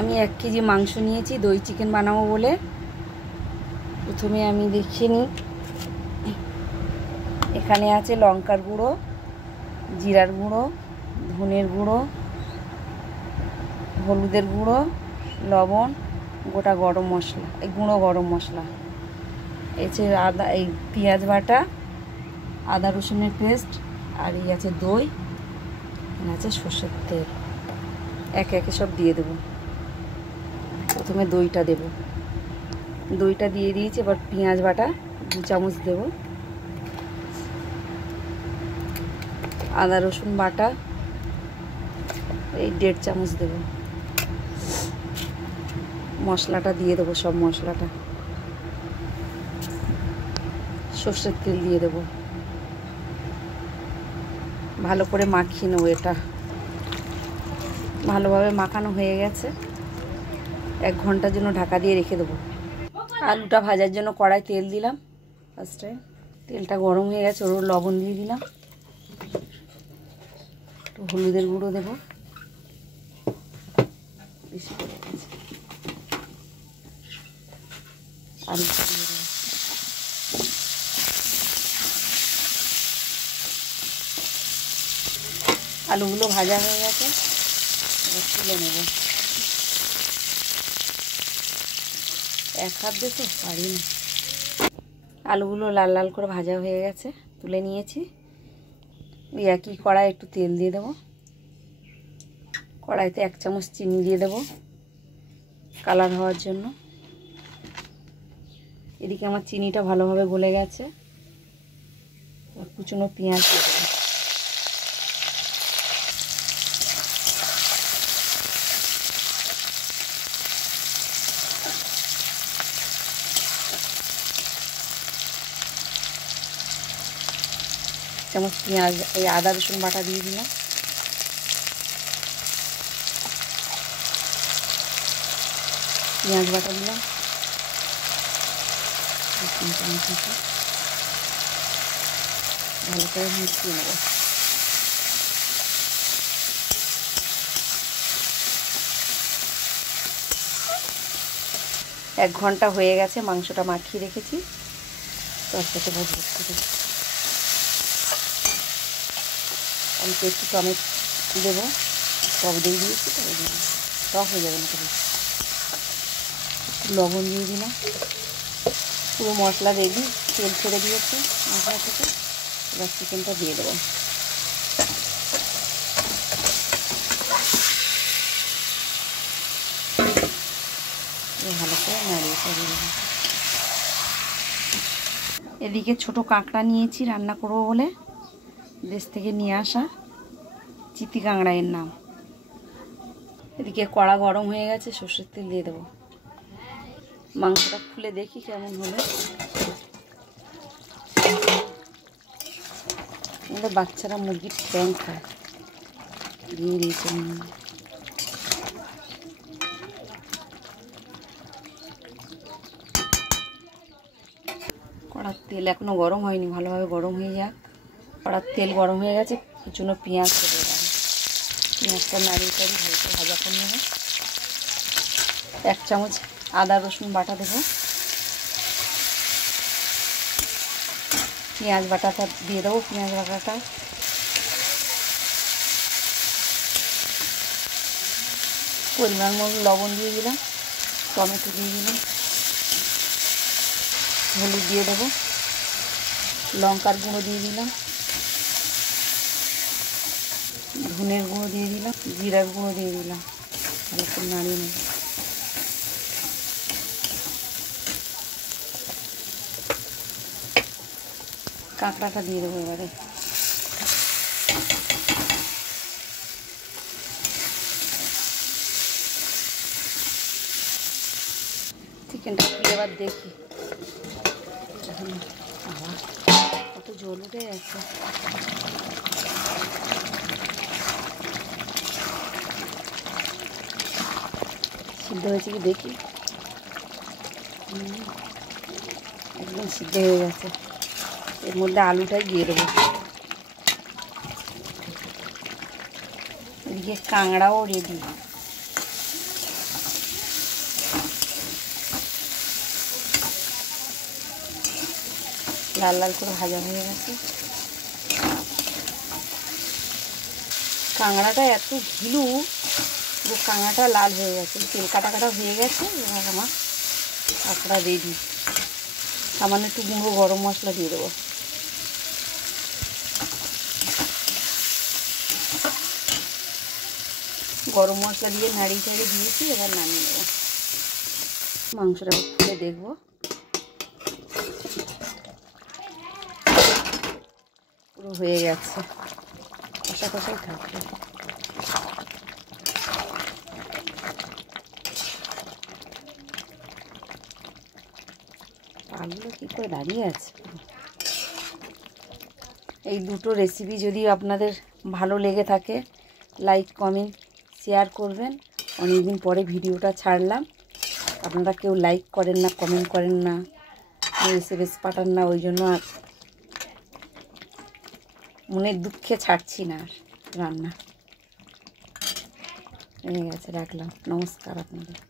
আমি 1 কেজি মাংস নিয়েছি দই চিকেন বানাবো বলে। প্রথমে আমি দেখিয়ে নিই। এখানে আছে লঙ্কার গুঁড়ো, জিরার গুঁড়ো, ধনের গুঁড়ো, হলুদের গুঁড়ো, লবণ, গোটা গরম মশলা, এই গুঁড়ো গরম মশলা, এই যে আদা, এই পেঁয়াজ বাটা, আদা রসুনের পেস্ট, আর এই আছে দই, আছে সর্ষের তেল। একে একে সব দিয়ে দেবো। প্রথমে দইটা দেব, দইটা দিয়ে দিয়েছি। এবার পেঁয়াজ বাটা 2 চামচ দেব, আদা রসুন বাটা এই 1.5 চামচ দেব, মশলাটা দিয়ে দেবো, সব মশলাটা, সর্ষের তেল দিয়ে দেবো, ভালো করে মাখিয়ে নেবো। এটা ভালোভাবে মাখানো হয়ে গেছে। 1 ঘন্টার জন্য ঢাকা দিয়ে রেখে দেবো। আলুটা ভাজার জন্য কড়াই তেল দিলাম। ফার্স্টে তেলটা গরম হয়ে গেছে, ওর লবণ দিয়ে দিলাম, একটু হলুদের গুঁড়ো দেবো, বেশি করে গেছে, আলুটা দিয়ে দেবো। আলুগুলো ভাজা হয়ে গেছে, এবার তুলে নেব। 1 হাত দিয়ে তো পারি না। আলুগুলো লাল লাল করে ভাজা হয়ে গেছে, তুলে নিয়েছি। ওই একই কড়াই একটু তেল দিয়ে দেবো, কড়াইতে 1 চামচ চিনি দিয়ে দেবো কালার হওয়ার জন্য। এদিকে আমার চিনিটা ভালোভাবে গলে গেছে। কুচনো পেঁয়াজ দিয়ে দেবো, চামচ পেঁয়াজ, এই আদা রসুন বাটা দিয়ে দিলাম, পেঁয়াজ বাটা দিলাম 3 চামচ মতো, ভালো করে মিশিয়ে নেব। এক ঘন্টা হয়ে গেছে, মাংসটা মাখিয়ে রেখেছি, তরকারিটা ভাজতে দেবো। অল্প একটু টমেটো দেবো, টক দিয়ে দিয়েছি, টক হয়ে যাবে না। লবণ দিয়ে দিলাম। পুরো মশলা রেডি, তেল ছেড়ে দিয়েছে মশলা থেকে। এবার চিকেনটা দিয়ে দেবো। ভালো করে নাড়িয়ে চাড়িয়ে দেবো। এদিকে ছোট কাঁকড়া নিয়েছি রান্না করবো বলে, দেশ থেকে নিয়ে আসা, চিতি কাঁকড়া এর নাম। এদিকে কড়া গরম হয়ে গেছে, সর্ষের তেল দিয়ে দেবো। মাংসটা খুলে দেখি কেমন হলো। আমাদের বাচ্চারা মুরগির ঠ্যাং খায়, দিয়ে দিয়েছে। কড়ার তেল এখনো গরম হয়নি, ভালোভাবে গরম হয়ে যাক। কড়ার তেল গরম হয়ে গেছে, কুচনো পেঁয়াজ করে দেবো। পেঁয়াজটা নাড়িয়ে টাড়িয়ে ভালো করে ভাজা করে নেবো। 1 চামচ আদা রসুন বাটা দেবো, পেঁয়াজ বাটাটা দিয়ে দেবো, পেঁয়াজ বাটাটা, পরিমাণ মতো লবণ দিয়ে দিলাম, টমেটো দিয়ে দিলাম, হলুদ দিয়ে দেবো, লঙ্কার গুঁড়ো দিয়ে দিলাম, ধনের গুঁড়ো দিয়ে দিলাম, জিরার গুঁড়ো দিয়ে দিলাম, ভালো করে নাড়িয়ে নেব। কাঁকড়াটা দিয়ে দেবো এবারে। চিকেনটা খুলে এবার দেখি, কত জল উঠে গেছে। সিদ্ধ হয়েছে কি দেখি, একদম সিদ্ধ হয়ে গেছে। এর মধ্যে আলুটাই দিয়ে দেবো। এদিকে কাঁকড়াও রেডি। লাল লাল করে ভাজা হয়ে গেছে। কাঁকড়াটা এত ঘিলু, পুরো কাঁকড়াটা লাল হয়ে গেছে, তেল কাটা কাটা হয়ে গেছে। এবার আমার কাঁকড়া রেডি। সামান্য একটু গুঁড়ো গরম মশলা দিয়ে দেবো। গরম মশলা দিয়ে নাড়িয়ে চাড়িয়ে দিয়েছি, এবার নামিয়ে নেবো। মাংসটা খুলে দেখবো। পুরো হয়ে গেছে, কষা কষাই থাকবে। পাগুলো কী করে দাঁড়িয়ে আছে। এই দুটো রেসিপি যদি আপনাদের ভালো লেগে থাকে, লাইক কমেন্ট শেয়ার করবেন। অনেকদিন পরে ভিডিওটা ছাড়লাম, আপনারা কেউ লাইক করেন না, কমেন্ট করেন না, এসএমএস পাঠান না, ওই জন্য আর মনের দুঃখে ছাড়ছি না আর রান্না। হয়ে গেছে, রাখলাম। নমস্কার আপনাদের।